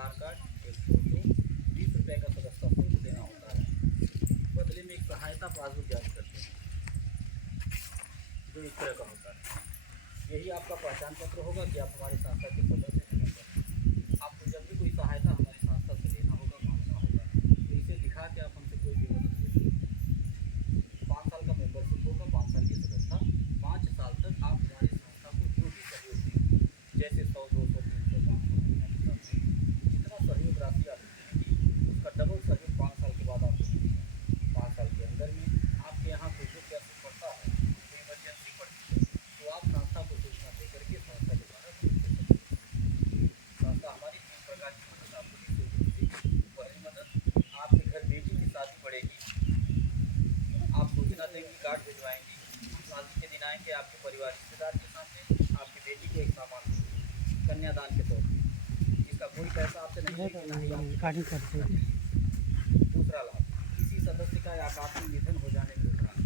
आधार card, एक photo, 20 रुपये का सदस्यता शुल्क देना होता है। बदले में एक सहायता पासबुक जारी करते हैं जो इस तरह का होता है। यही आपका पहचान पत्र होगा कि आप हमारी संस्था के सदस्य हैं। आपको जब भी कोई सहायता हमारी संस्था से लेना होगा, मांगना होगा, तो इसे दिखा के आप हमसे कोई भी मदद ले सकते हैं। 5 साल का मेंबरशिप होगा, 5 साल की सदस्यता, 5 साल तक आप हमारी संस्था को जो भी सहयोग देंगे, जैसे 100, 200, 300, 500, जितना सहयोग राशि आप देंगे उसका डबल सहयोग 5 साल के बाद आपको मिलेगा। 5 साल के अंदर में आपके यहाँ कोई दुख या सुख पड़ता है, कोई इमरजेंसी पड़ती है, तो आप संस्था को सूचना देकर के संस्था के द्वारा मदद ले सकते हैं। संस्था हमारी 3 प्रकार की मदद आपको निःशुल्क देगी। पहली मदद, आपके घर बेटी की शादी पड़ेगी, आप सूचना देंगी, कार्ड भिजवाएंगी, शादी के दिन आएंगे, आपके परिवार रिश्तेदार के सामने आपकी बेटी को एक सामान देंगे कन्यादान के तौर पर, इसका कोई पैसा आपसे नहीं लेंगे। दूसरा लाभ, किसी सदस्य का आकस्मिक निधन हो जाने के उपरांत,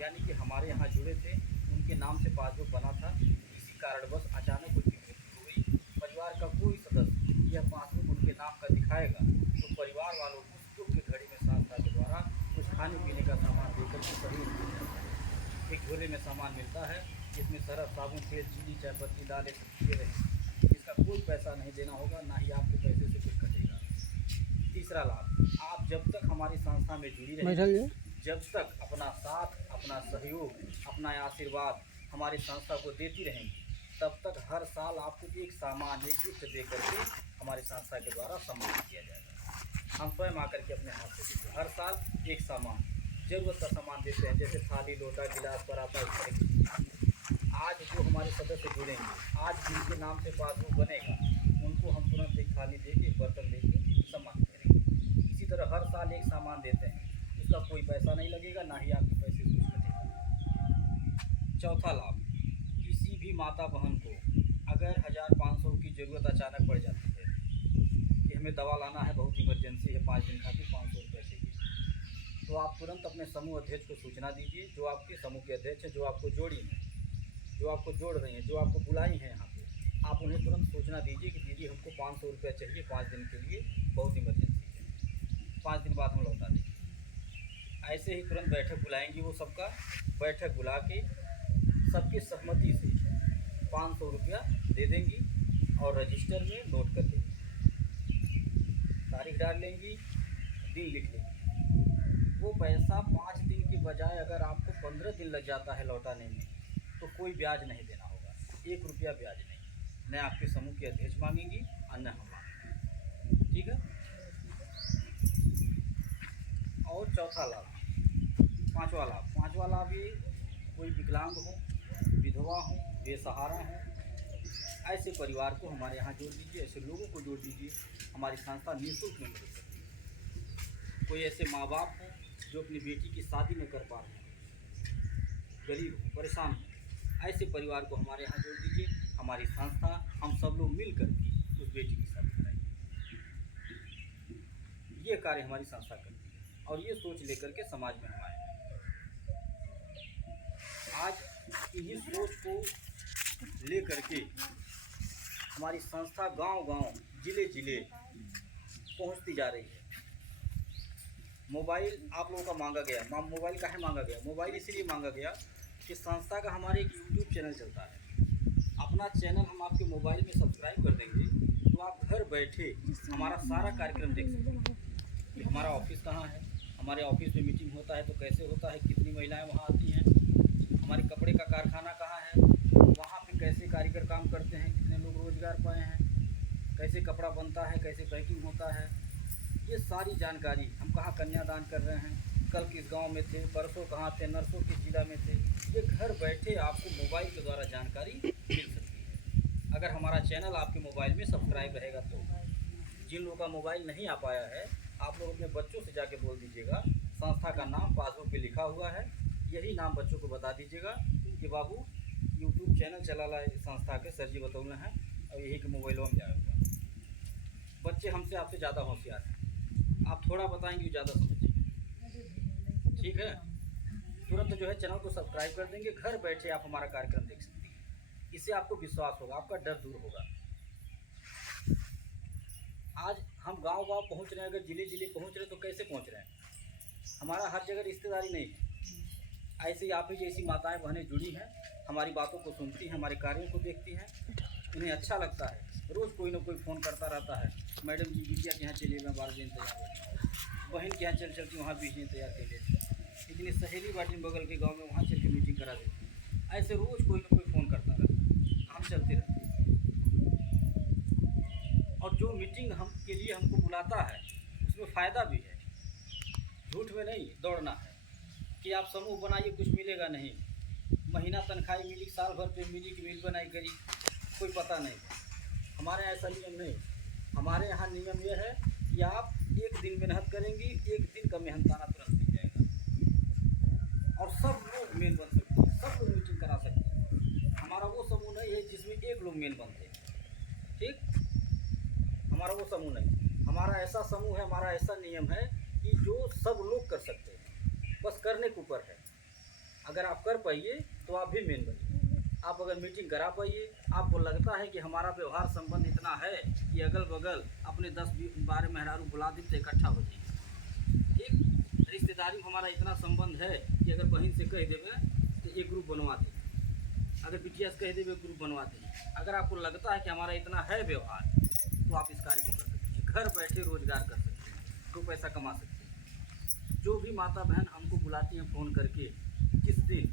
यानी कि हमारे यहाँ जुड़े थे, उनके नाम से पासबुक बना था, किसी कारणवश अचानक उनकी मृत्यु हो गई, परिवार का कोई सदस्य यह पासबुक उनके नाम का दिखाएगा तो परिवार वालों को दुख की घड़ी में संस्था के द्वारा कुछ खाने पीने का सामान देकर के सहयोग किया जाता है। एक झोले में सामान मिलता है जिसमें सरफ, साबुन, तेल, चीनी, चायपत्ती, दाल, ये सब चीज़ें रहेंगी। इसका कोई पैसा नहीं देना होगा, ना ही आपके पैसे से कुछ कटेगा। तीसरा लाभ, आप जब तक हमारी संस्था में जुड़ी रहेंगे, जब तक अपना साथ, अपना सहयोग, अपना आशीर्वाद हमारी संस्था को देती रहेंगी, तब तक हर साल आपको एक सामान, एक गिफ्ट दे करके हमारी संस्था के द्वारा सम्मानित किया जाएगा। हम स्वयं आकर के अपने हाथ से देते हैं, हर साल एक सामान, ज़रूरत का सामान देते हैं, जैसे थाली, लोटा, गिलास, पराता, इस तरह की चीज़ें। आज जो हमारे सदस्य जुड़ेंगे, आज जिनके नाम से पासबुक बनेगा, उनको हम तुरंत एक थाली दे के, बर्तन दे के सम्मानित करेंगे। इसी तरह हर साल एक सामान देते हैं, उसका कोई पैसा नहीं लगेगा, ना ही आपके पैसे से कुछ कटेगा। चौथा लाभ, किसी भी माता बहन को अगर 1500 की ज़रूरत अचानक पड़ जाती है कि हमें दवा लाना है, बहुत इमरजेंसी है, 5 दिन खातिर 500 रुपये चाहिए, तो आप तुरंत अपने समूह अध्यक्ष को सूचना दीजिए, जो आपके समूह के अध्यक्ष हैं, जो आपको जोड़ी हैं, जो आपको जोड़ रही हैं, जो आपको बुलाई हैं यहाँ पे, आप उन्हें तुरंत सूचना दीजिए कि दीदी हमको 500 रुपये चाहिए 5 दिन के लिए, बहुत इमरजेंसी है, 5 दिन बाद हम लौटा देंगे। ऐसे ही तुरंत बैठक बुलाएंगी, वो सबका बैठक बुला के सबकी सहमति से 500 रुपया दे देंगी और रजिस्टर में नोट कर देंगी, तारीख डाल लेंगी, दिन लिख लेंगी। वो पैसा 5 दिन के बजाय अगर आपको 15 दिन लग जाता है लौटाने में, तो कोई ब्याज नहीं देना होगा, 1 रुपया ब्याज नहीं, न आपके समूह के अध्यक्ष मांगेंगी और न हम मांगेंगे। ठीक है। और चौथा लाभ, पाँचवा लाभ ये, कोई विकलांग हो, विधवा हो, बेसहारा हो, ऐसे परिवार को हमारे यहाँ जोड़ दीजिए, ऐसे लोगों को जोड़ दीजिए, हमारी संस्था निःशुल्क में मदद करती है। कोई ऐसे माँ बाप हो जो अपनी बेटी की शादी नहीं कर पा रहे हैं, गरीब हो, परेशान हो, ऐसे परिवार को हमारे यहाँ जोड़ दीजिए, हमारी संस्था, हम सब लोग मिल कर के उस बेटी की शादी कराएंगे। ये कार्य हमारी संस्था करती है और ये सोच लेकर के समाज में हम आए। आज इन्हीं सोच को ले करके हमारी संस्था गांव-गांव, जिले-जिले पहुंचती जा रही है। मोबाइल आप लोगों का मांगा गया, मोबाइल काहे मांगा गया? मोबाइल इसलिए मांगा गया कि संस्था का हमारे एक यूट्यूब चैनल चलता है। अपना चैनल हम आपके मोबाइल में सब्सक्राइब कर देंगे, तो आप घर बैठे हमारा सारा कार्यक्रम देख सकते हैं कि हमारा ऑफिस कहाँ है, हमारे ऑफिस में मीटिंग होता है तो कैसे होता है, कितनी महिलाएं वहाँ आती हैं, हमारे कपड़े का कारखाना कहाँ है, वहाँ पे कैसे कारीगर काम करते हैं, कितने लोग रोज़गार पाए हैं, कैसे कपड़ा बनता है, कैसे पैकिंग होता है, ये सारी जानकारी, हम कहाँ कन्यादान कर रहे हैं, कल किस गांव में थे, परसों कहाँ थे, नरसों किस जिला में थे, ये घर बैठे आपको मोबाइल के द्वारा जानकारी मिल सकती है। अगर हमारा चैनल आपके मोबाइल में सब्सक्राइब रहेगा तो। जिन लोगों का मोबाइल नहीं आ पाया है, आप लोग अपने बच्चों से जाके बोल दीजिएगा, संस्था का नाम पासबुक पे लिखा हुआ है, यही नाम बच्चों को बता दीजिएगा कि बाबू यूट्यूब चैनल चला ला संस्था के सर जी बतौले हैं और यही के मोबाइलों में जाएगा। बच्चे हमसे आपसे ज़्यादा होशियार हैं, आप थोड़ा बताएंगे ज़्यादा समझेंगे। ठीक है, तुरंत जो है चैनल को सब्सक्राइब कर देंगे, घर बैठे आप हमारा कार्यक्रम देख सकते हैं। इससे आपको विश्वास होगा, आपका डर दूर होगा। आज हम गांव-गांव पहुंच रहे हैं, अगर जिले-जिले पहुंच रहे हैं तो कैसे पहुंच रहे हैं? हमारा हर जगह रिश्तेदारी नहीं है। ऐसे ही आप ही जैसी माताएं बहनें जुड़ी हैं, हमारी बातों को सुनती हैं, हमारे कार्यों को देखती हैं, उन्हें अच्छा लगता है। रोज़ कोई ना कोई फ़ोन करता रहता है, मैडम जी बिटिया के यहाँ चलिए, मैं 12 दिन तैयार बैठी, बहन के यहाँ चल चलती वहाँ 20 दिन तैयार कर लेती, इतनी सहेली बाटी बगल के गाँव में वहाँ चल के मीटिंग करा देती। ऐसे रोज़ कोई ना कोई फ़ोन करता रहता है, हम चलते रहते हैं। और जो मीटिंग हम के लिए हमको बुलाता है उसमें फ़ायदा भी है, झूठ में नहीं दौड़ना है कि आप समूह बनाइए कुछ मिलेगा नहीं, महीना तनख्वाही मिली, साल भर पे मिली कि मिल बनाई करी, कोई पता नहीं। हमारे यहाँ ऐसा नियम नहीं, हमारे यहाँ नियम यह है कि आप एक दिन मेहनत करेंगी, एक दिन का मेहनताना तुरंत मिल जाएगा और सब लोग मेन बन सकते हैं, सब लोग मीटिंग करा सकते हैं। हमारा वो समूह नहीं है जिसमें एक लोग मेन बनते हैं, ठीक, हमारा वो समूह नहीं। हमारा ऐसा समूह है, हमारा ऐसा नियम है कि जो सब लोग कर सकते हैं, बस करने के ऊपर है। अगर आप कर पाइए तो आप भी मेन बनिए। आप अगर मीटिंग करा पाइए, आपको लगता है कि हमारा व्यवहार संबंध इतना है कि अगल बगल अपने 10-12 मेहरारू बुला दी तो इकट्ठा हो जाइए, ठीक। रिश्तेदारी में हमारा इतना संबंध है कि अगर बहन से कह देवे तो एक ग्रुप बनवा दें, अगर बिटिया से कह देवे ग्रुप बनवा दें। अगर आपको लगता है कि हमारा इतना है व्यवहार तो आप इस कार्य को कर सकते हैं, घर बैठे रोजगार कर सकते हैं, 2 पैसा कमा सकते हैं। जो भी माता बहन हमको बुलाती हैं फ़ोन करके, जिस दिन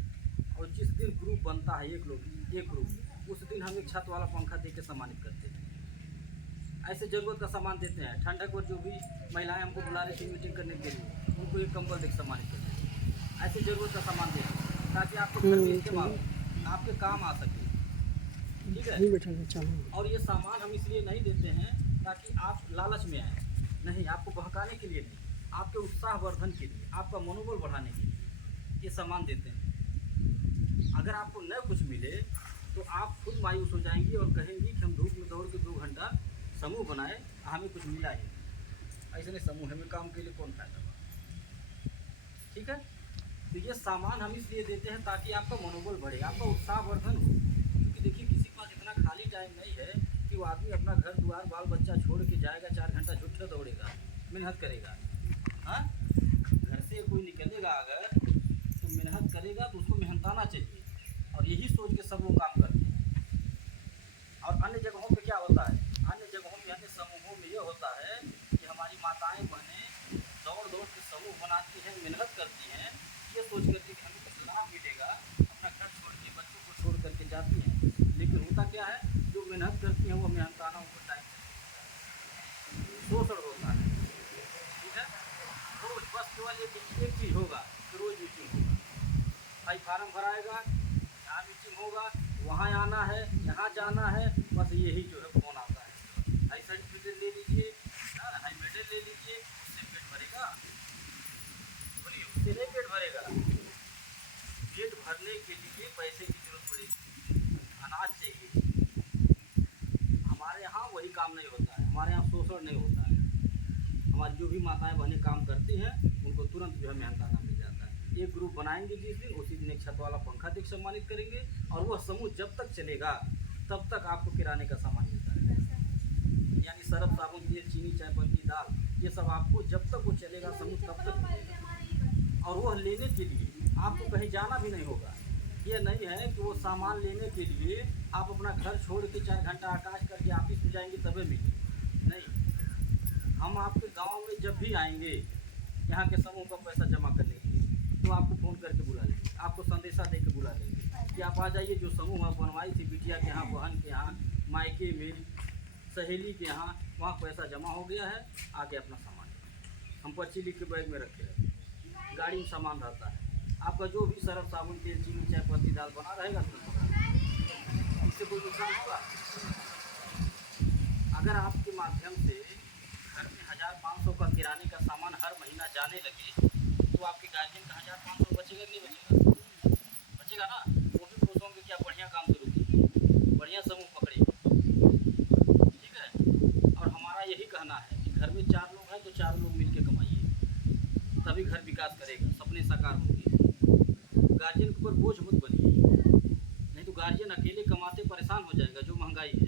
और जिस दिन ग्रुप बनता है एक ग्रुप, उस दिन हम एक छत वाला पंखा दे के सम्मानित करते हैं। ऐसे ज़रूरत का सामान देते हैं। ठंडक और जो भी महिलाएं हमको बुला रही थी मीटिंग करने के लिए, उनको एक कंबल दे के सम्मानित करते हैं। ऐसे ज़रूरत का सामान देते हैं ताकि आपके घर में इस्तेमाल हो, आपके काम आ सके, ठीक है। और ये सामान हम इसलिए नहीं देते हैं ताकि आप लालच में आए, नहीं, आपको बहकाने के लिए नहीं, आपके उत्साह वर्धन के लिए, आपका मनोबल बढ़ाने के लिए ये सामान देते हैं। अगर आपको न कुछ मिले तो आप खुद मायूस हो जाएंगी और कहेंगी कि हम धूप में दौड़ के 2 घंटा समूह बनाए, हमें कुछ मिला ही। ऐसे नहीं, समूह में काम के लिए कौन फायदा हुआ, ठीक है। तो ये सामान हम इसलिए देते हैं ताकि आपका मनोबल बढ़े, आपका उत्साह वर्धन हो। क्योंकि देखिए किसी के पास इतना खाली टाइम नहीं है कि वो आदमी अपना घर द्वार बाल बच्चा छोड़ के जाएगा, 4 घंटा झूठे दौड़ेगा, मेहनत करेगा। हाँ, घर से कोई निकलेगा अगर तो मेहनत करेगा तो उसको मेहनताना चाहिए, और यही सोच के सब लोग काम करते हैं। और अन्य जगहों पे क्या होता है, अन्य जगहों पे, अन्य समूहों में ये होता है कि हमारी माताएं बहनें दौड़ दौड़ के समूह बनाती हैं, मेहनत करती हैं, ये सोच करके कि हमें कुछ लाभ मिलेगा, अपना घर छोड़ के बच्चों को छोड़ करके जाती हैं। लेकिन होता क्या है, जो मेहनत करती हैं वो मेहनताना उनको टाइम शोषण होता है, ठीक है। रोज बस केवल एक चीज़ होगा कि रोज मीटिंग होगा, भाई फार्म भराएगा, यहाँ मीटिंग होगा, वहाँ आना है, यहाँ जाना है, बस यही जो है फोन आता है, हाई सर्टिफिकेट ले लीजिए, हाई मेडल ले लीजिए, उससे पेट भरेगा? बोलिए, उससे नहीं पेट भरेगा। पेट भरने के लिए पैसे की जरूरत पड़ेगी, अनाज चाहिए। हमारे यहाँ वही काम नहीं होता है, हमारे यहाँ शोषण नहीं होता है। हमारी जो भी माताएं बहनें काम करती हैं उनको तुरंत जो है मेहनताना मिल जाता है। एक ग्रुप बनाएंगे जिस दिन, उसी दिन एक छत वाला पंखा देकर सम्मानित करेंगे, और वह समूह जब तक चलेगा तब तक आपको किराने का सामान मिलता है, यानी सरफ साबुन तेल चीनी चाय पत्ती दाल, ये सब आपको जब तक वो चलेगा समूह तब तक मिलेगा। और वह लेने के लिए आपको कहीं जाना भी नहीं होगा। ये नहीं है कि वो सामान लेने के लिए आप अपना घर छोड़ के 4 घंटा आकाश करके ऑफिस में जाएंगे तभी मिले, नहीं। हम आपके गाँव में जब भी आएंगे यहाँ के समूह का पैसा जमा करने के लिए, तो आपको फ़ोन करके बुला लेंगे, आपको संदेशा दे के बुला लेंगे कि आप आ जाइए, जो समूह आप बनवाई थी बिटिया के यहाँ, बहन के यहाँ, मायके में, सहेली के यहाँ, वहाँ पैसा जमा हो गया है, आके अपना सामान हम पर्ची लिख के बैग में रखे हैं, गाड़ी में सामान रहता है। आपका जो भी सरफ साबुन तेल चीनी चाय पत्ती दाल बना रहेगा तो इससे कोई नुकसान होगा? अगर आपके माध्यम से घर में 1500 का किराने का सामान हर महीना जाने लगे तो आपके गार्जियन का 1500 बचेगा कि नहीं बचेगा? बचेगा ना। वो भी खुश होंगे कि आप बढ़िया काम शुरू कीजिए, बढ़िया समूह पकड़िए, ठीक है। और हमारा यही कहना है कि घर में 4 लोग हैं तो 4 लोग मिलकर कमाइए, तभी घर विकास करेगा, सपने साकार होंगे। गार्जियन के ऊपर बोझ मत बनिए, नहीं तो गार्जियन अकेले कमाते परेशान हो जाएगा। जो महंगाई है,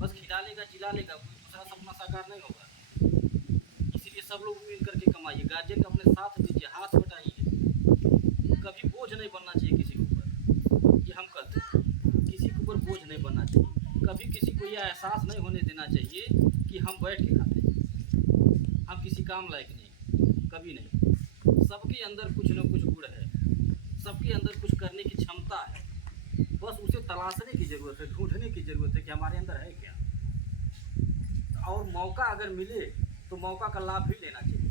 बस खिला लेगा जिला लेगा, दूसरा सपना साकार नहीं होगा। इसीलिए सब लोग मिल करके कमाइए, गार्जियन का अपने साथ दीजिए, हाथ बटाइए। कभी बोझ नहीं बनना चाहिए किसी के ऊपर, ये हम कहते हैं, किसी के ऊपर बोझ नहीं बनना चाहिए। कभी किसी को यह एहसास नहीं होने देना चाहिए कि हम बैठ के खाते हैं, हम किसी काम लायक नहीं, कभी नहीं। सबके अंदर कुछ न कुछ गुण है, सबके अंदर कुछ करने की क्षमता है, बस उसे तलाशने की ज़रूरत है, ढूंढने की ज़रूरत है कि हमारे अंदर है क्या। और मौका अगर मिले तो मौका का लाभ भी लेना चाहिए।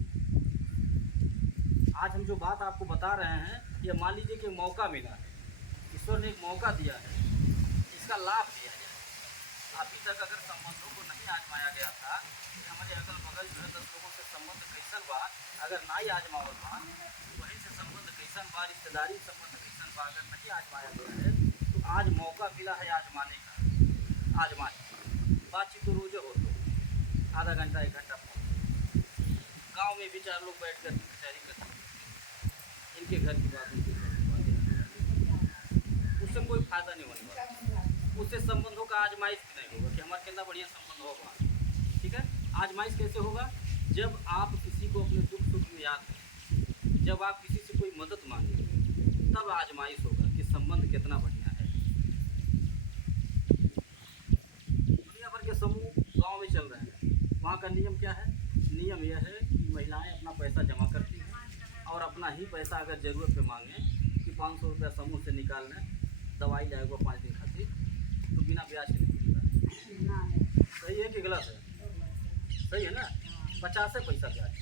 आज हम जो बात आपको बता रहे हैं, ये मान लीजिए कि मौका मिला है, ईश्वर ने एक मौका दिया है, इसका लाभ लिया जाए। अभी तक अगर संबंधों को नहीं आजमाया गया था कि हमारे अगल बगल जो है 10 लोगों से संबंध कैसन बा, अगर ना ही आजमावल बा, वहीं से संबंध कैसन बा, रिश्तेदारी संबंध कैसन बा, अगर नहीं आजमाया गया है तो आज मौका मिला है आजमाने का, आजमाने। बातचीत तो रोज़ हो, तो आधा घंटा 1 घंटा गांव में भी 4 लोग बैठ कर कचहरी करते हैं, इनके घर की बात, उनके घर की बात, उससे कोई फायदा नहीं होने वाला, उससे संबंधों का आजमाइश भी नहीं होगा कि हमारे कितना बढ़िया संबंध होगा। ठीक है, आजमाइश कैसे होगा? जब आप किसी को अपने दुख सुख में याद करें, जब आप किसी से कोई मदद मांगेंगे, तब आजमाइश होगा कि संबंध कितना बढ़िया है। दुनिया भर के समूह गांव में चल रहे हैं, वहाँ का नियम क्या है? नियम यह है कि महिलाएं अपना पैसा जमा करती हैं और अपना ही पैसा अगर ज़रूरत पे मांगें कि 500 रुपया समूह से निकाल लें, दवाई लाएगा 5 दिन खातिर, तो बिना ब्याज के नहीं मिलेगा। सही है कि गलत है? सही है ना? 50 पैसा ब्याज,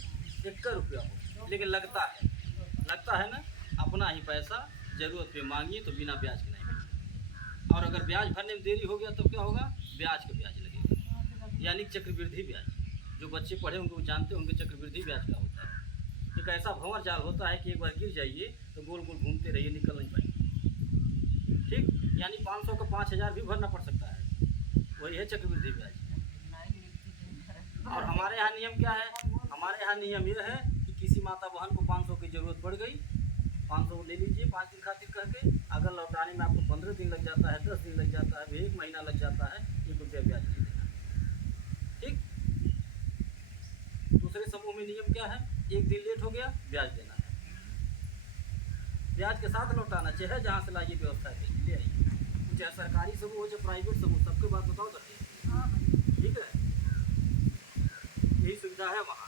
1 रुपया हो, लेकिन लगता है ना। अपना ही पैसा ज़रूरत पे मांगिए तो बिना ब्याज के नहीं मिलेगा। और अगर ब्याज भरने में देरी हो गया तो क्या होगा? ब्याज का ब्याज लगेगा, यानी चक्रवृद्धि ब्याज। जो बच्चे पढ़े होंगे वो जानते होंगे चक्रवृद्धि ब्याज क्या होता है। एक ऐसा भंवर जाल होता है कि एक बार गिर जाइए तो गोल गोल घूमते रहिए, निकल नहीं पाएंगे। ठीक, यानी 500 का 5000 भी भरना पड़ सकता है, वही है चक्रवृद्धि ब्याज। और हमारे यहाँ नियम क्या है? हमारे यहाँ नियम यह है कि किसी माता बहन को 500 की ज़रूरत पड़ गई, 500 ले लीजिए 5 दिन खातिर करके, अगर लौटाने में आपको 15 दिन लग जाता है, 10 दिन लग जाता है, 1 महीना लग जाता है, 1 रुपया ब्याज नहीं देना। ठीक। दूसरे समूह में नियम क्या है? 1 दिन लेट हो गया, ब्याज देना है, ब्याज के साथ लौटाना, चाहे जहाँ से लाइए व्यवस्था है ले आइए, चाहे सरकारी समूह हो चाहे प्राइवेट समूह, सबके बात बताओ करते। ठीक है, यही सुविधा है वहाँ।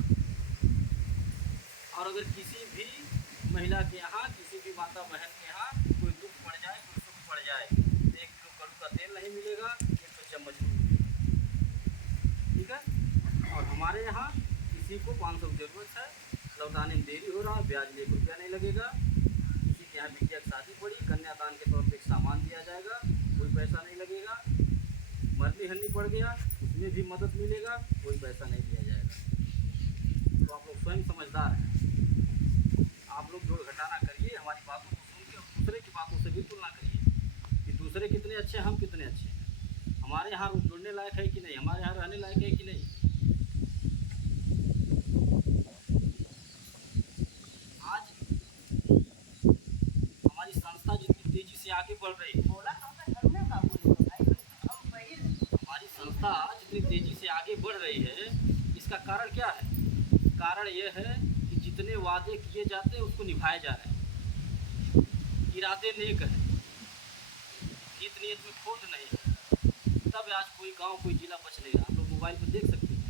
और अगर किसी भी महिला के यहाँ, किसी भी माता बहन के यहाँ कोई दुख पड़ जाए, कोई सुख पड़ जाए, तो 1 किलो कड़ू का तेल नहीं मिलेगा, 1 चम्मच नहीं मिलेगा। ठीक है। और हमारे यहाँ किसी को 500 की ज़रूरत है, लौटाने में देरी हो रहा है, ब्याज में 1 रुपया नहीं लगेगा। किसी के यहाँ बिटिया की शादी पड़ी, कन्यादान के तौर पर एक सामान दिया जाएगा, कोई पैसा नहीं लगेगा। मरनी हरनी पड़ गया, उसमें भी मदद मिलेगा, कोई पैसा नहीं दिया जाएगा। तो आप लोग स्वयं समझदार हैं, आप लोग जोड़ घटाना करिए, हमारी बातों को सुन के दूसरे की बातों से भी तुलना करिए कि दूसरे कितने अच्छे हैं, हम कितने अच्छे हैं, हमारे यहाँ जुड़ने लायक है कि नहीं, हमारे यहाँ रहने लायक है कि नहीं। आज हमारी संस्था जितनी तेजी से आगे बढ़ रही है, हमारी संस्था जितनी तेजी से आगे बढ़ रही है, इसका कारण क्या है? कारण यह है कि जितने वादे किए जाते हैं उसको निभाए जा रहे हैं, इरादे नेक है, नीत नीयत में खोट नहीं है, तब आज कोई गांव कोई जिला बच नहीं रहा। आप लोग मोबाइल पर देख सकते हैं,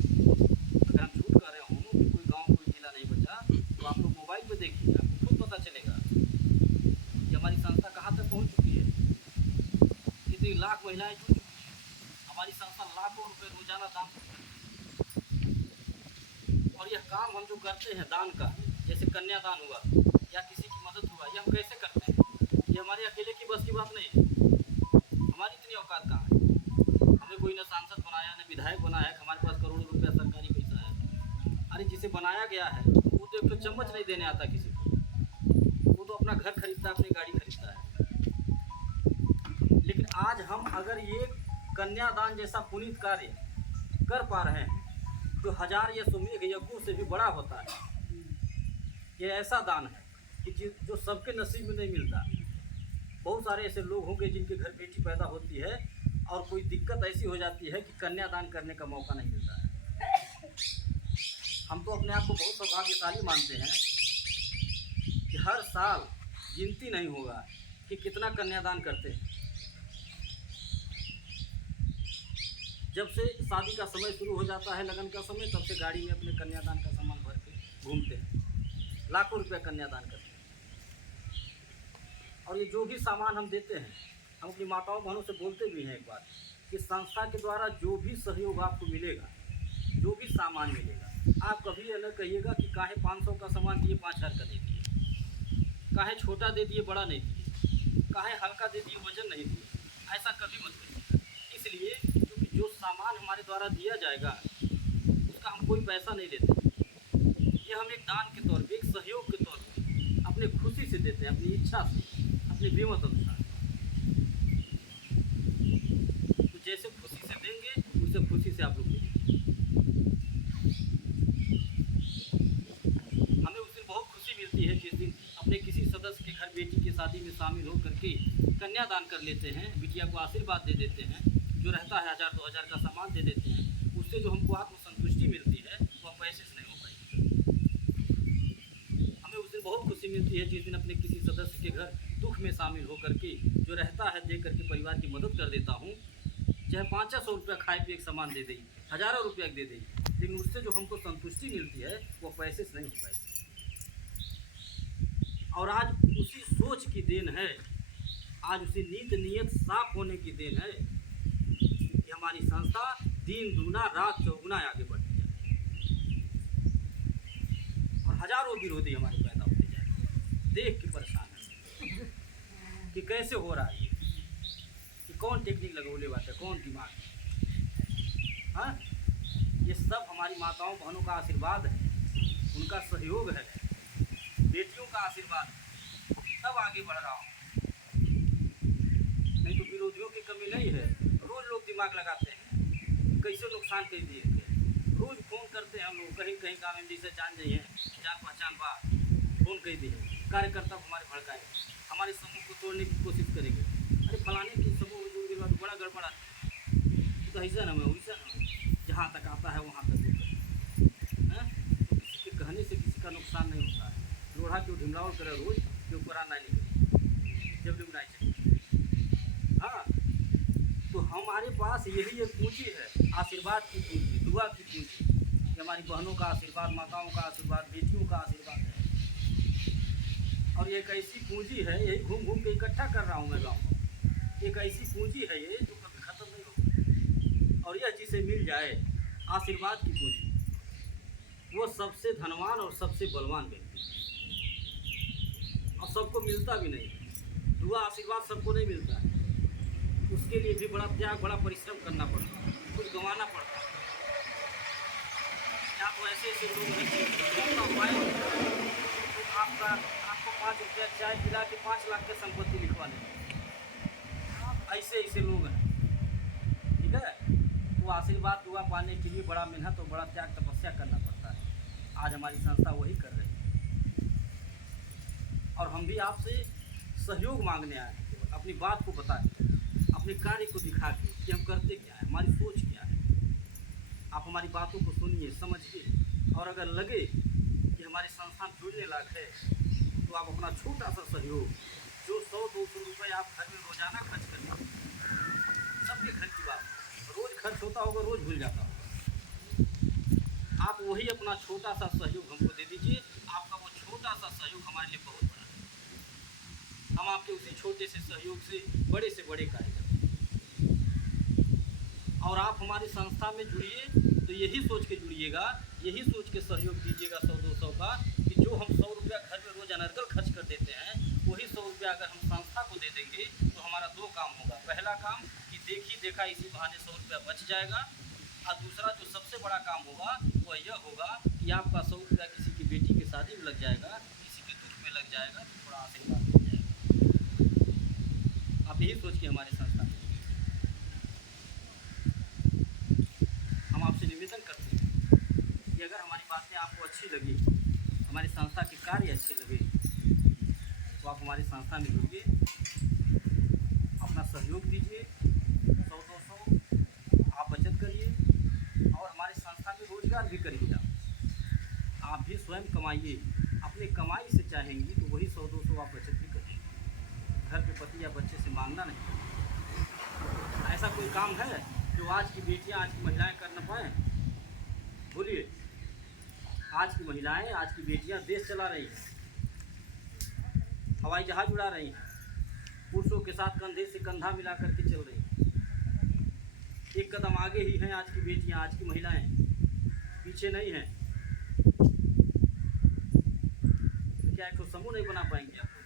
अगर हम झूठ कर रहे हों कि कोई गांव कोई जिला नहीं बचा, तो आप लोग मोबाइल पर देखिए, आपको खुद पता चलेगा कि हमारी संस्था कहाँ तक पहुँच चुकी है, कितनी लाख महिलाएं जुड़ चुकी हैं। हमारी संस्था लाखों रुपए रोजाना दान करती है। और यह काम हम जो करते हैं दान का, जैसे कन्यादान हुआ या किसी की मदद हुआ, ये हम कैसे करते हैं? ये हमारे अकेले की बस की बात नहीं है, हमारी इतनी औकात कहाँ है? हमें कोई न सांसद बनाया न विधायक बनाया है, हमारे पास करोड़ों रुपया सरकारी पैसा है। अरे जिसे बनाया गया है वो तो 1 चम्मच नहीं देने आता किसी को, वो तो अपना घर खरीदता है, अपनी गाड़ी खरीदता है। लेकिन आज हम अगर ये कन्यादान जैसा पुनीत कार्य कर पा रहे हैं, जो 1000 या सुमेघ यज्ञों से भी बड़ा होता है, ये ऐसा दान है कि जो सबके नसीब में नहीं मिलता। बहुत सारे ऐसे लोग होंगे जिनके घर बेटी पैदा होती है और कोई दिक्कत ऐसी हो जाती है कि कन्यादान करने का मौका नहीं मिलता है। हम तो अपने आप को बहुत सौभाग्यशाली मानते हैं कि हर साल गिनती नहीं होगा कि कितना कन्यादान करते हैं। जब से शादी का समय शुरू हो जाता है, लगन का समय, तब से गाड़ी में अपने कन्यादान का सामान भर के घूमते हैं, लाखों रुपया कन्यादान करते हैं। और ये जो भी सामान हम देते हैं, हम अपनी माताओं बहनों से बोलते भी हैं एक बात कि संस्था के द्वारा जो भी सहयोग आपको मिलेगा, जो भी सामान मिलेगा, आप कभी ये न कहिएगा कि काहे 500 का सामान दिए 5000 का दे दिए, काहे छोटा दे दिए बड़ा नहीं दिए, काहे हल्का दे दिए वजन नहीं दिए, ऐसा कभी मत करिएगा। इसलिए क्योंकि जो सामान हमारे द्वारा दिया जाएगा उसका हम कोई पैसा नहीं लेते, ये हम एक दान के तौर पे, एक सहयोग के तौर पे अपने खुशी से देते हैं, अपनी इच्छा से, अपने विमत अनुसार। तो जैसे खुशी से देंगे उसे खुशी से आप लोग देंगे। हमें उस दिन बहुत खुशी मिलती है जिस दिन अपने किसी सदस्य के घर बेटी की शादी में शामिल होकर के कन्यादान कर लेते हैं, बिटिया को आशीर्वाद दे देते हैं, जो रहता है 1000-2000 का सामान दे देते हैं। उससे जो हमको आत्मसंतुष्टि मिलती है वह पैसे से नहीं हो पाएगी। हमें उस दिन बहुत खुशी मिलती है जिस दिन अपने किसी सदस्य के घर दुख में शामिल होकर के जो रहता है दे करके परिवार की मदद कर देता हूँ। चाहे 500 रुपया खाए पिए एक सामान दे दें, हज़ारों रुपया दे दें, लेकिन उससे जो हमको संतुष्टि मिलती है वो पैसे से नहीं हो पाएगी। और आज उसी सोच की देन है, आज उसी नीत नियत साफ होने की देन है कि हमारी संस्था दिन दूना रात चौगुना आगे बढ़ती जाए और हजारों विरोधी हमारे पैदा होते जाए। देख के परेशान है कि कैसे हो रहा है, कि कौन टेक्निक लगौले बात है, कौन दिमाग। हाँ, ये सब हमारी माताओं बहनों का आशीर्वाद है, उनका सहयोग है, बेटियों का आशीर्वाद, सब आगे बढ़ रहा हूँ। नहीं तो विरोधियों की कमी नहीं है। रोज लोग दिमाग लगाते हैं कैसे नुकसान कर दिए, रोज फोन करते हैं हम लोग, कहीं कहीं काम में जैसे जान जाइए, जान पहचान बा, फोन कर दिए, कार्यकर्ता हमारे भड़काए, हमारे समूह को तोड़ने की कोशिश करेंगे। अरे फलाने की समूह जुड़ गई बात बड़ा गड़बड़ा, तो ऐसा ना मैं वैसा ना, जहाँ तक आता है वहाँ तक होता है। तो किसी के कहने से किसी का नुकसान नहीं होता है। लोढ़ा क्यों ढिमलावल करे रोज, क्यों करा नहीं निकले जब लोग नहीं चले। हाँ, तो हमारे पास यही एक पूंजी है, आशीर्वाद की पूंजी, दुआ की पूंजी। हमारी बहनों का आशीर्वाद, माताओं का आशीर्वाद, बेटियों का आशीर्वाद है। और ये एक ऐसी पूंजी है, यही घूम घूम के इकट्ठा कर रहा हूँ मैं गाँव को। एक ऐसी पूंजी है ये जो कभी ख़त्म नहीं होगी। और यह जिसे मिल जाए आशीर्वाद की पूंजी, वो सबसे धनवान और सबसे बलवान व्यक्ति, और सबको मिलता भी नहीं। दुआ आशीर्वाद सबको नहीं मिलता है, उसके लिए भी बड़ा त्याग, बड़ा परिश्रम करना पड़ता है, कुछ गंवाना पड़ता है। यहाँ तो ऐसे ऐसे लोग हैं तो आपको 5 रुपया चाय पिला के 5 लाख की संपत्ति लिखवा लें, ऐसे ऐसे लोग हैं। ठीक है, तो आशीर्वाद दुआ पाने के लिए बड़ा मेहनत और बड़ा त्याग तपस्या करना पड़ता है। आज हमारी संस्था वही कर रही है और हम भी आपसे सहयोग मांगने आए हैं, अपनी बात को बता के, अपने कार्य को दिखा के कि हम करते क्या है, हमारी सोच क्या है। आप हमारी बातों को सुनिए, समझिए, और अगर लगे कि हमारे संस्थान जुड़ने लायक है तो आप अपना छोटा सा सहयोग, जो 100-200 रुपये आप घर में रोजाना खर्च करें, सबके घर की बात, रोज खर्च होता होगा, रोज भूल जाता होगा, आप वही अपना छोटा सा सहयोग हमको दे दीजिए। आपका वो छोटा सा सहयोग हमारे लिए बहुत बड़ा है। हम आपके उसी छोटे से सहयोग से बड़े कार्य करते हैं। और आप हमारी संस्था में जुड़िए तो यही सोच के जुड़िएगा, यही सोच के सहयोग दीजिएगा 100-200 का, कि जो हम 100 रुपया घर में रोज अनर्गल खर्च कर देते हैं, वही 100 रुपया अगर हम संस्था को दे देंगे तो हमारा 2 काम होगा। पहला काम कि देखी देखा इसी बहाने 100 रुपया बच जाएगा, और दूसरा जो सबसे बड़ा काम होगा वह यह होगा कि आपका 100 रुपया किसी की बेटी की शादी में लग जाएगा, किसी के दुख में लग जाएगा, तो थोड़ा आशीर्वाद मिल जाएगा। आप यही सोच के हमारे संस्था में हम आपसे निवेदन करते हैं कि अगर हमारी बातें आपको अच्छी लगी, हमारी संस्था के कार्य अच्छे लगे, तो आप हमारी संस्था में जुड़िए, अपना सहयोग दीजिए, 100-200 आप बचत करिए और हमारी संस्था में रोजगार भी करिए। आप भी स्वयं कमाइए, अपने कमाई से चाहेंगी तो वही 100-200 आप बचत भी करिए। घर पे पति या बच्चे से मांगना नहीं। ऐसा कोई काम है जो आज की बेटियां, आज की महिलाएं कर न पाएँ? बोलिए। आज की महिलाएं, आज की बेटियां देश चला रही हैं, हवाई जहाज उड़ा रही हैं, पुरुषों के साथ कंधे से कंधा मिला करके चल रही हैं। एक कदम आगे ही हैं आज की बेटियां, आज की महिलाएं, पीछे नहीं हैं। तो क्या एक तो समूह नहीं बना पाएंगे आप लोग?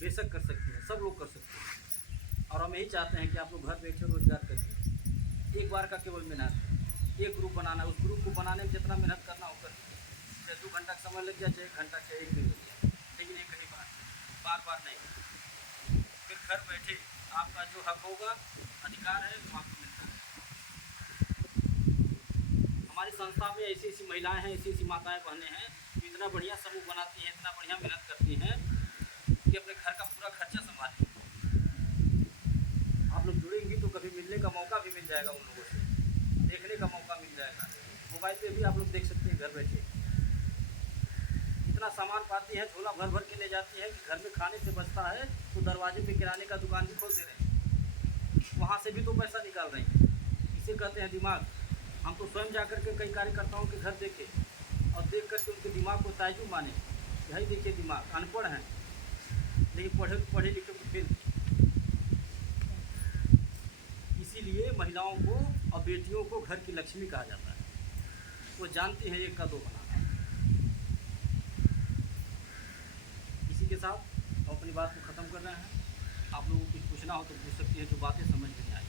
बेशक कर सकते हैं, सब लोग कर सकते हैं। और हम यही चाहते हैं कि आप लोग घर बैठे रोजगार करिए। एक बार का केवल मेहनत, एक ग्रुप बनाना, उस ग्रुप को बनाने में जितना मेहनत करना होकर चाहे 2 घंटा का समय लग गया, चाहे 1 घंटा, चाहे 1 दिन लग गया, लेकिन एक ही बार बार नहीं। फिर घर बैठे आपका जो हक होगा, अधिकार है, वो आपको मिलता है। हमारी संस्था में ऐसी ऐसी महिलाएं हैं, ऐसी ऐसी माताएं बहनें हैं जो इतना बढ़िया समूह बनाती हैं, इतना बढ़िया मेहनत करती हैं कि अपने घर का पूरा खर्चा संभालती हैं। आप लोग जुड़ेंगी तो कभी मिलने का मौका भी मिल जाएगा, उन लोगों से देखने का मौका मिल जाएगा। मोबाइल पे भी आप लोग देख सकते हैं घर बैठे। इतना सामान पाती है, झोला भर भर के ले जाती है कि घर में खाने से बचता है तो दरवाजे पे किराने का दुकान भी खोल दे रहे हैं, वहाँ से भी तो पैसा निकाल रहे हैं। इसे कहते हैं दिमाग। हम तो स्वयं जाकर के कई कार्यकर्ताओं के घर देखे और देख करके उनके दिमाग को ताजुब माने। यही देखिए दिमाग, अनपढ़ हैं लेकिन पढ़े लिखे को फिर। इसीलिए महिलाओं को और बेटियों को घर की लक्ष्मी कहा जाता है। वो जानती हैं एक का दो बनाना। इसी के साथ हम अपनी बात को ख़त्म कर रहे हैं। आप लोगों को कुछ पूछना हो तो पूछ सकती हैं, जो बातें समझ में नहीं आई।